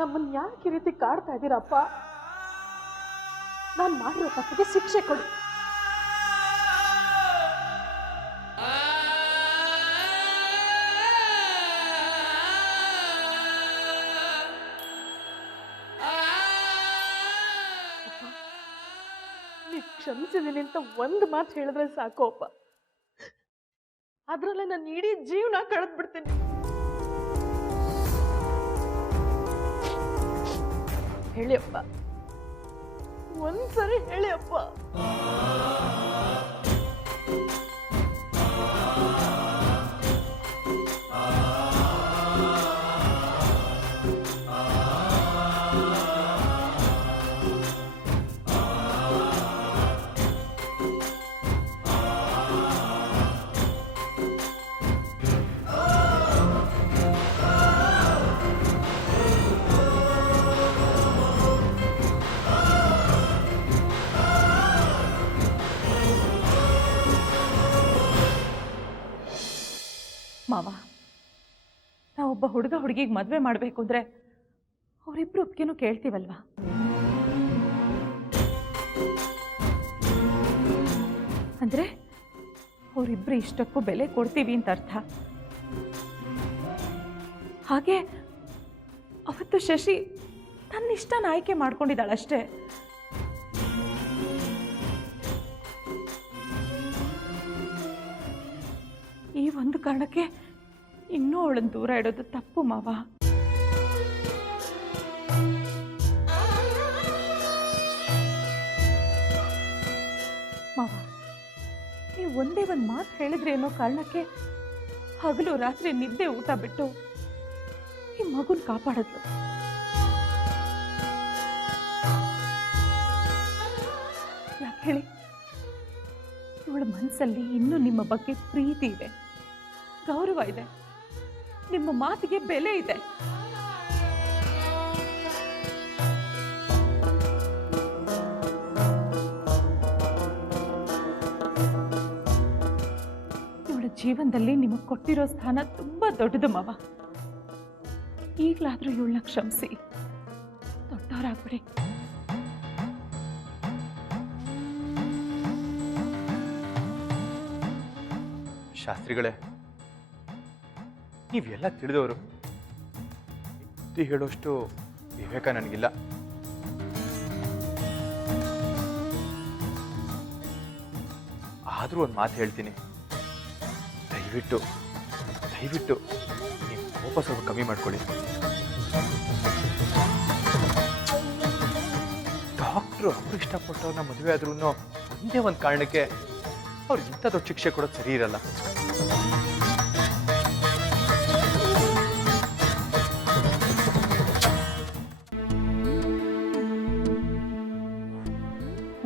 ನಮ್ಮನ್ನ ಯಾಕೆ ಈ ರೀತಿ ಕಾಡ್ತಾ ಇದ್ದೀರಪ್ಪ? ನಾನು ಮಾಡಿರೋ ತಪ್ಪಿಗೆ ಶಿಕ್ಷೆ ಕೊಡಿ. ನೀವು ಕ್ಷಮಿಸಿದೀನಿ ಅಂತ ಒಂದು ಮಾತು ಹೇಳಿದ್ರೆ ಸಾಕು ಅಪ್ಪ. ಅದ್ರಲ್ಲೇ ನಾನು ಇಡೀ ಜೀವನ ಕಳೆದು ಬಿಡ್ತೀನಿ. ಹೇಳಿ ಅಪ್ಪ, ಒಂದ್ಸರಿ ಹೇಳಿ ಅಪ್ಪ. ಮಾವ, ನಾವೊಬ್ಬ ಹುಡುಗ ಹುಡುಗಿಗೆ ಮದುವೆ ಮಾಡಬೇಕು ಅಂದರೆ ಅವರಿಬ್ರು ಒಪ್ಪಿಗೆನೂ ಕೇಳ್ತೀವಲ್ವಾ? ಅಂದರೆ ಅವರಿಬ್ರು ಇಷ್ಟಕ್ಕೂ ಬೆಲೆ ಕೊಡ್ತೀವಿ ಅಂತ ಅರ್ಥ. ಹಾಗೆ ಅವತ್ತು ಶಶಿ ತನ್ನ ಇಷ್ಟನ ಆಯ್ಕೆ ಮಾಡ್ಕೊಂಡಿದ್ದಾಳಷ್ಟೇ. ಈ ಒಂದು ಕಾರಣಕ್ಕೆ ಇನ್ನೂ ಅವಳನ್ನು ದೂರ ಇಡೋದು ತಪ್ಪು ಮಾವ. ಮಾವ, ನೀವು ಒಂದೇ ಒಂದು ಮಾತು ಹೇಳಿದ್ರಿ ಅನ್ನೋ ಕಾರಣಕ್ಕೆ ಹಗಲು ರಾತ್ರಿ ನಿದ್ದೆ ಊಟ ಬಿಟ್ಟು ಈ ಮಗುನ ಕಾಪಾಡಿದ್ಲು. ಯಾಕೆ ಹೇಳಿ? ಇವಳ ಮನಸ್ಸಲ್ಲಿ ಇನ್ನೂ ನಿಮ್ಮ ಬಗ್ಗೆ ಪ್ರೀತಿ ಇದೆ, ಗೌರವ ಇದೆ, ನಿಮ್ಮ ಮಾತಿಗೆ ಬೆಲೆ ಇದೆ. ಇವಳ ಜೀವನದಲ್ಲಿ ನಿಮಗೆ ಕೊಟ್ಟಿರೋ ಸ್ಥಾನ ತುಂಬಾ ದೊಡ್ಡದು ಮಾವ. ಈಗಲಾದ್ರೂ ಇವಳನ್ನ ಕ್ಷಮಿಸಿ, ದೊಡ್ಡವರಾಗ್ಬಿಡಿ. ಶಾಸ್ತ್ರಿಗಳೇ, ನೀವೆಲ್ಲ ತಿಳಿದವರು. ಬುದ್ಧಿ ಹೇಳೋಷ್ಟು ವಿವೇಕ ನನಗಿಲ್ಲ. ಆದರೂ ಒಂದು ಮಾತು ಹೇಳ್ತೀನಿ, ದಯವಿಟ್ಟು ದಯವಿಟ್ಟು ನೀವು ಕೋಪ ಸ್ವಲ್ಪ ಕಮ್ಮಿ ಮಾಡ್ಕೊಳ್ಳಿ. ಡಾಕ್ಟ್ರು ಅವರು ಇಷ್ಟಪಟ್ಟವ್ರನ್ನ ಮದುವೆ ಆದ್ರೂ ಒಂದೇ ಒಂದು ಕಾರಣಕ್ಕೆ ಅವ್ರಿಗೆ ಇಂಥ ದೊಡ್ಡ ಶಿಕ್ಷೆ ಕೊಡೋದು ಸರಿ ಇರಲ್ಲ.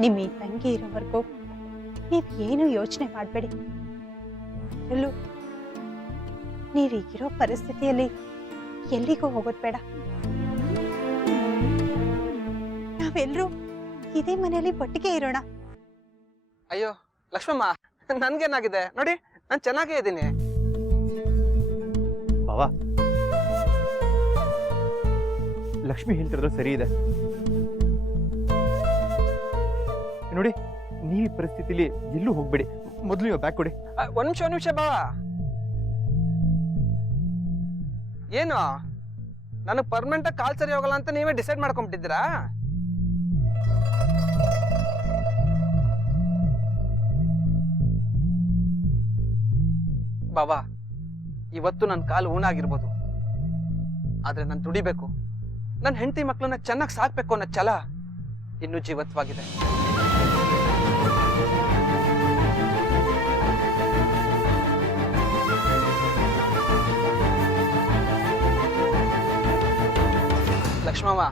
ನಿಮ್ಮ ಈ ತಂಗಿ ಇರೋವರೆಗೂ ನೀವು ಏನು ಯೋಚನೆ ಮಾಡಬೇಡಿ. ಎಲ್ಲೂ ನೀವೀಗಿರೋ ಪರಿಸ್ಥಿತಿಯಲ್ಲಿ ಎಲ್ಲಿಗೂ ಹೋಗೋದು ಬೇಡ. ನಾವೆಲ್ಲರೂ ಇದೇ ಮನೆಯಲ್ಲಿ ಒಟ್ಟಿಗೆ ಇರೋಣ. ಅಯ್ಯೋ ಲಕ್ಷ್ಮಮ್ಮ, ನನ್ಗೇನಾಗಿದೆ ನೋಡಿ, ನಾನು ಚೆನ್ನಾಗೇ ಇದ್ದೀನಿ. ಬಾವಾ, ಲಕ್ಷ್ಮಿ ಹೇಳ್ತಿರೋದು ಸರಿ ಇದೆ. ನೋಡಿ, ನೀವು ಈ ಪರಿಸ್ಥಿತಿಲಿ ಎಲ್ಲೂ ಹೋಗ್ಬೇಡಿ. ಮೊದಲು ನೀವು ಬ್ಯಾಗ್ ಕೊಡಿ. ಒಂದ್ ನಿಮಿಷ ಬಾವ. ಏನು ನನಗೆ ಪರ್ಮನೆಂಟ್ ಕಾಲ್ ಸರಿ ಹೋಗಲ್ಲ ಅಂತ ನೀವೇ ಡಿಸೈಡ್ ಮಾಡ್ಕೊಂಡ್ಬಿಟ್ಟಿದ್ದೀರಾ? ಬಾಬಾ, ಇವತ್ತು ನನ್ನ ಕಾಲು ಊನಾಗಿರ್ಬೋದು, ಆದ್ರೆ ನಾನು ದುಡಿಬೇಕು, ನನ್ನ ಹೆಂಡತಿ ಮಕ್ಕಳನ್ನ ಚೆನ್ನಾಗಿ ಸಾಕ್ಬೇಕು ಅನ್ನೋ ಛಲ ಇನ್ನೂ ಜೀವತ್ವಾಗಿದೆ. ಲಕ್ಷ್ಮವ್ವ,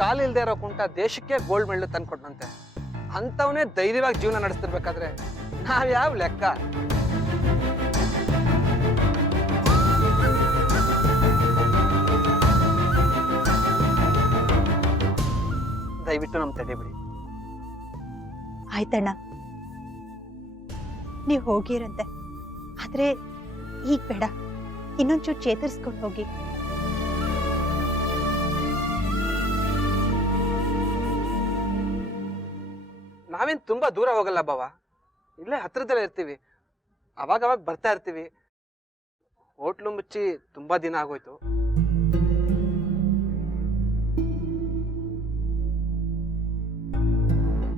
ಕಾಲಿಲ್ದೇ ಇರೋ ಕುಂಟ ದೇಶಕ್ಕೆ ಗೋಲ್ಡ್ ಮೆಡಲ್ ತಂದ್ಕೊಟ್ನಂತೆ. ಅಂಥವನೇ ಧೈರ್ಯವಾಗಿ ಜೀವನ ನಡೆಸ್ತಿರ್ಬೇಕಾದ್ರೆ ನಾವ್ಯಾವ ಲೆಕ್ಕ? ದಯವಿಟ್ಟು ನಮ್ ತಡೆಬಿಡಿ. ಆಯ್ತಣ್ಣ, ನೀವು ಹೋಗಿರಂತೆ, ಆದ್ರೆ ಈಗ ಬೇಡ, ಇನ್ನೊಂಚೂರು ಚೇತರಿಸ್ಕೊಂಡು ಹೋಗಿ. ನಾವೇನ್ ತುಂಬಾ ದೂರ ಹೋಗಲ್ಲ ಬಾವ, ಇಲ್ಲೇ ಹತ್ರದಲ್ಲೇ ಇರ್ತೀವಿ. ಅವಾಗ ಬರ್ತಾ ಇರ್ತೀವಿ. ಹೋಟ್ಲು ಮುಚ್ಚಿ ತುಂಬಾ ದಿನ ಆಗೋಯ್ತು.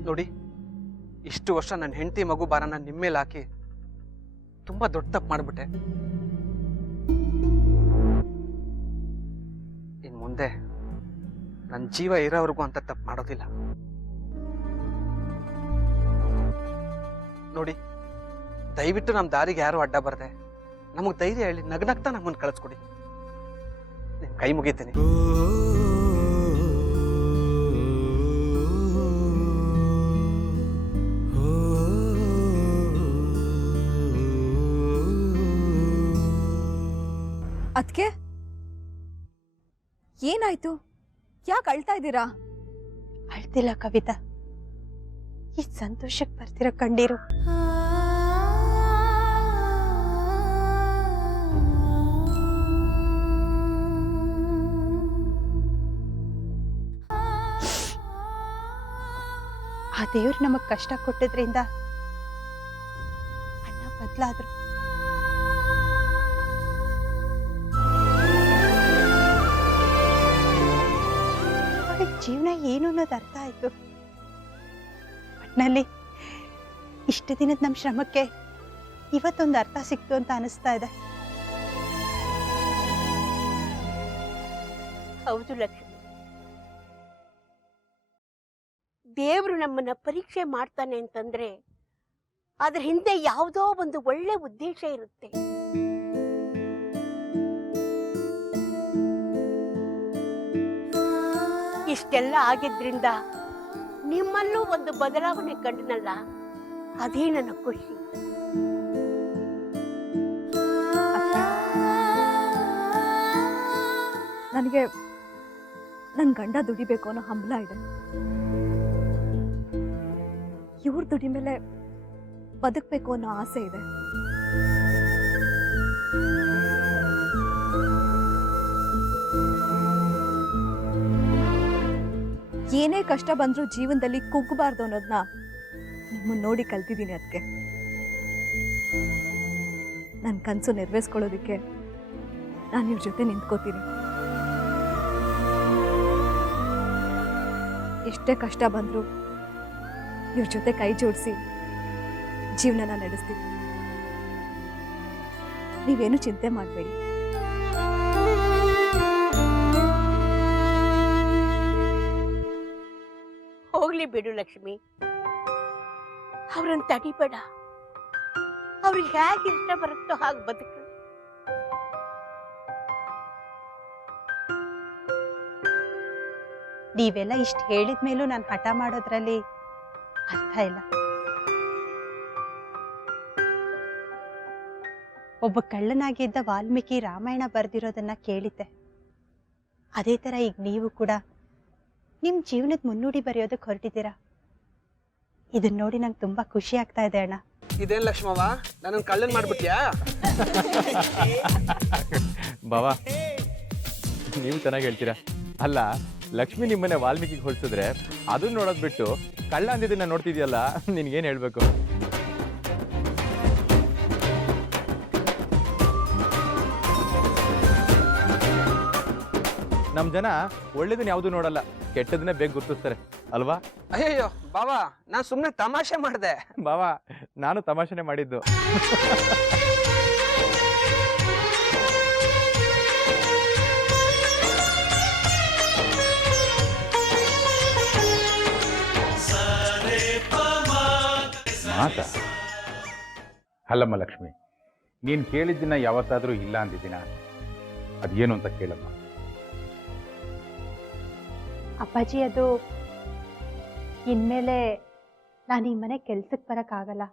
ನೋಡಿ, ಇಷ್ಟು ವರ್ಷ ನನ್ನ ಹೆಂಡತಿ ಮಗು ಭಾರನ ನಿಮ್ಮೇಲೆ ಹಾಕಿ ತುಂಬಾ ದೊಡ್ಡ ತಪ್ಪು ಮಾಡ್ಬಿಟ್ಟೆ. ಇನ್ ಮುಂದೆ ನನ್ನ ಜೀವ ಇರೋವರೆಗೂ ಅಂತ ತಪ್ಪು ಮಾಡೋದಿಲ್ಲ. ನೋಡಿ, ದಯವಿಟ್ಟು ನಮ್ಮ ದಾರಿಗೆ ಯಾರು ಅಡ್ಡ ಬರ್ದೆ ನಮಗ್ ಧೈರ್ಯ ಹೇಳಿ ನಗ್ನಗ್ತಾ ನಮ್ಮನ್ನು ಕಳಿಸ್ಕೊಡಿ. ನಿಮ್ ಕೈ ಮುಗಿತೀನಿ. ಅದ್ಕೆ ಏನಾಯ್ತು? ಯಾಕೆ ಅಳ್ತಾ ಇದ್ದೀರಾ? ಅಳ್ತಿಲ್ಲ ಕವಿತಾ, ಈ ಸಂತೋಷಕ್ಕೆ ಬರ್ತಿರೋ ಕಣ್ಣೀರು. ಆ ದೇವ್ರು ನಮಗ್ ಕಷ್ಟ ಕೊಟ್ಟಿದ್ರಿಂದ ಅಣ್ಣ ಬದಲಾದ್ರು. ಜೀವನ ಏನು ಅನ್ನೋದು ಅರ್ಥ ಆಯ್ತು. ಒಟ್ನಲ್ಲಿ ಇಷ್ಟು ದಿನದ ನಮ್ಮ ಶ್ರಮಕ್ಕೆ ಇವತ್ತೊಂದು ಅರ್ಥ ಸಿಕ್ತು ಅಂತ ಅನಿಸ್ತಾ ಇದೆ. ಹೌದು ಲಕ್ಷ್ಮಿ, ದೇವರು ನಮ್ಮನ್ನ ಪರೀಕ್ಷೆ ಮಾಡ್ತಾನೆ ಅಂತಂದ್ರೆ ಅದ್ರ ಹಿಂದೆ ಯಾವುದೋ ಒಂದು ಒಳ್ಳೆ ಉದ್ದೇಶ ಇರುತ್ತೆ. ಇಷ್ಟೆಲ್ಲ ಆಗಿದ್ರಿಂದ ನಿಮ್ಮಲ್ಲೂ ಒಂದು ಬದಲಾವಣೆ ಕಂಡನಲ್ಲ, ಅದೇ ನನ್ನ ಖುಷಿ. ನನಗೆ ನನ್ನ ಗಂಡ ದುಡಿಬೇಕು ಅನ್ನೋ ಹಂಬಲ ಇದೆ. ಇವ್ರ ದುಡಿ ಮೇಲೆ ಬದುಕಬೇಕು ಅನ್ನೋ ಆಸೆ ಇದೆ. ಏನೇ ಕಷ್ಟ ಬಂದ್ರೂ ಜೀವನದಲ್ಲಿ ಕುಗ್ಗಬಾರ್ದು ಅನ್ನೋದನ್ನ ನಿಮ್ಮನ್ನ ನೋಡಿ ಕಲ್ತಿದ್ದೀನಿ. ಅದಕ್ಕೆ ನನ್ನ ಕನಸು ನೆರವೇರಿಸ್ಕೊಳ್ಳೋದಕ್ಕೆ ನಾನು ಇವ್ರ ಜೊತೆ ನಿಂತ್ಕೋತೀನಿ. ಎಷ್ಟೇ ಕಷ್ಟ ಬಂದರೂ ಇವ್ರ ಜೊತೆ ಕೈ ಜೋಡಿಸಿ ಜೀವನನ ನಡೆಸ್ತೀವಿ. ನೀವೇನು ಚಿಂತೆ ಮಾಡಬೇಡಿ. ಹೋಗ್ಲಿ ಬಿಡು ಲಕ್ಷ್ಮಿ, ಅವ್ರನ್ನ ತಡಿಬೇಡ. ಅವ್ರಿಗೆ ಹೇಗೆ ಇಷ್ಟ ಬರುತ್ತೋ ಹಾಗೆ ಬದುಕು. ನೀವೆಲ್ಲ ಇಷ್ಟು ಹೇಳಿದ ಮೇಲೂ ನಾನು ಹಠ ಮಾಡೋದ್ರಲ್ಲಿ ಅರ್ಥ ಇಲ್ಲ. ಒಬ್ಬ ಕಳ್ಳನಾಗಿದ್ದ ವಾಲ್ಮೀಕಿ ರಾಮಾಯಣ ಬರೆದಿರೋದನ್ನ ಕೇಳಿದ್ದೆ. ಅದೇ ತರ ಈಗ ನೀವು ಕೂಡ ನಿಮ್ ಜೀವನದ ಮುನ್ನುಡಿ ಬರೆಯೋದಕ್ಕೆ ಹೊರಟಿದ್ದೀರಾ. ಇದನ್ನ ನೋಡಿ ನಂಗೆ ತುಂಬಾ ಖುಷಿ ಆಗ್ತಾ ಇದೆ ಅಣ್ಣ. ಇದೇನ್ ಲಕ್ಷ್ಮವ್ವ, ನನ್ನ ಕಳ್ಳನ್ ಮಾಡ್ಬಿಟ್ಯಾ? ಬಾವಾ, ನೀವು ಚೆನ್ನಾಗಿ ಹೇಳ್ತೀರಾ. ಅಲ್ಲ, ಲಕ್ಷ್ಮಿ ನಿಮ್ಮನೆ ವಾಲ್ಮೀಕಿಗೆ ಹೋಲಿಸಿದ್ರೆ ಅದನ್ನ ನೋಡೋದ್ ಬಿಟ್ಟು ಕಳ್ಳ ಅಂದಿದ್ದನ್ನ ನೋಡ್ತಿದ್ಯಲ್ಲ, ನಿನ್ಗೇನ್ ಹೇಳ್ಬೇಕು? ನಮ್ ಜನ ಒಳ್ಳೇದನ್ನ ಯಾವ್ದು ನೋಡಲ್ಲ, ಕೆಟ್ಟದನ್ನೇ ಬೇಗ ಗುರ್ತಿಸ್ತಾರೆ ಅಲ್ವಾ? ಅಯ್ಯಯ್ಯೋ ಬಾವಾ, ನಾನ್ ಸುಮ್ನೆ ತಮಾಷೆ ಮಾಡ್ದೆ. ಬಾವಾ, ನಾನು ತಮಾಷೆನೆ ಮಾಡಿದ್ದು. ಮಾತಾ ಅಲ್ಲಮ್ಮ ಲಕ್ಷ್ಮಿ, ನೀನು ಕೇಳಿದ್ದಿನ ಯಾವತ್ತಾದ್ರೂ ಇಲ್ಲ ಅಂದಿದ್ದೀನ? ಅದೇನು ಅಂತ ಕೇಳಮ್ಮ. ಅಪ್ಪಾಜಿ, ಅದು ಇನ್ಮೇಲೆ ನಾನು ಈ ಮನೆ ಕೆಲ್ಸಕ್ಕೆ ಬರಕ್ಕಾಗಲ್ಲ.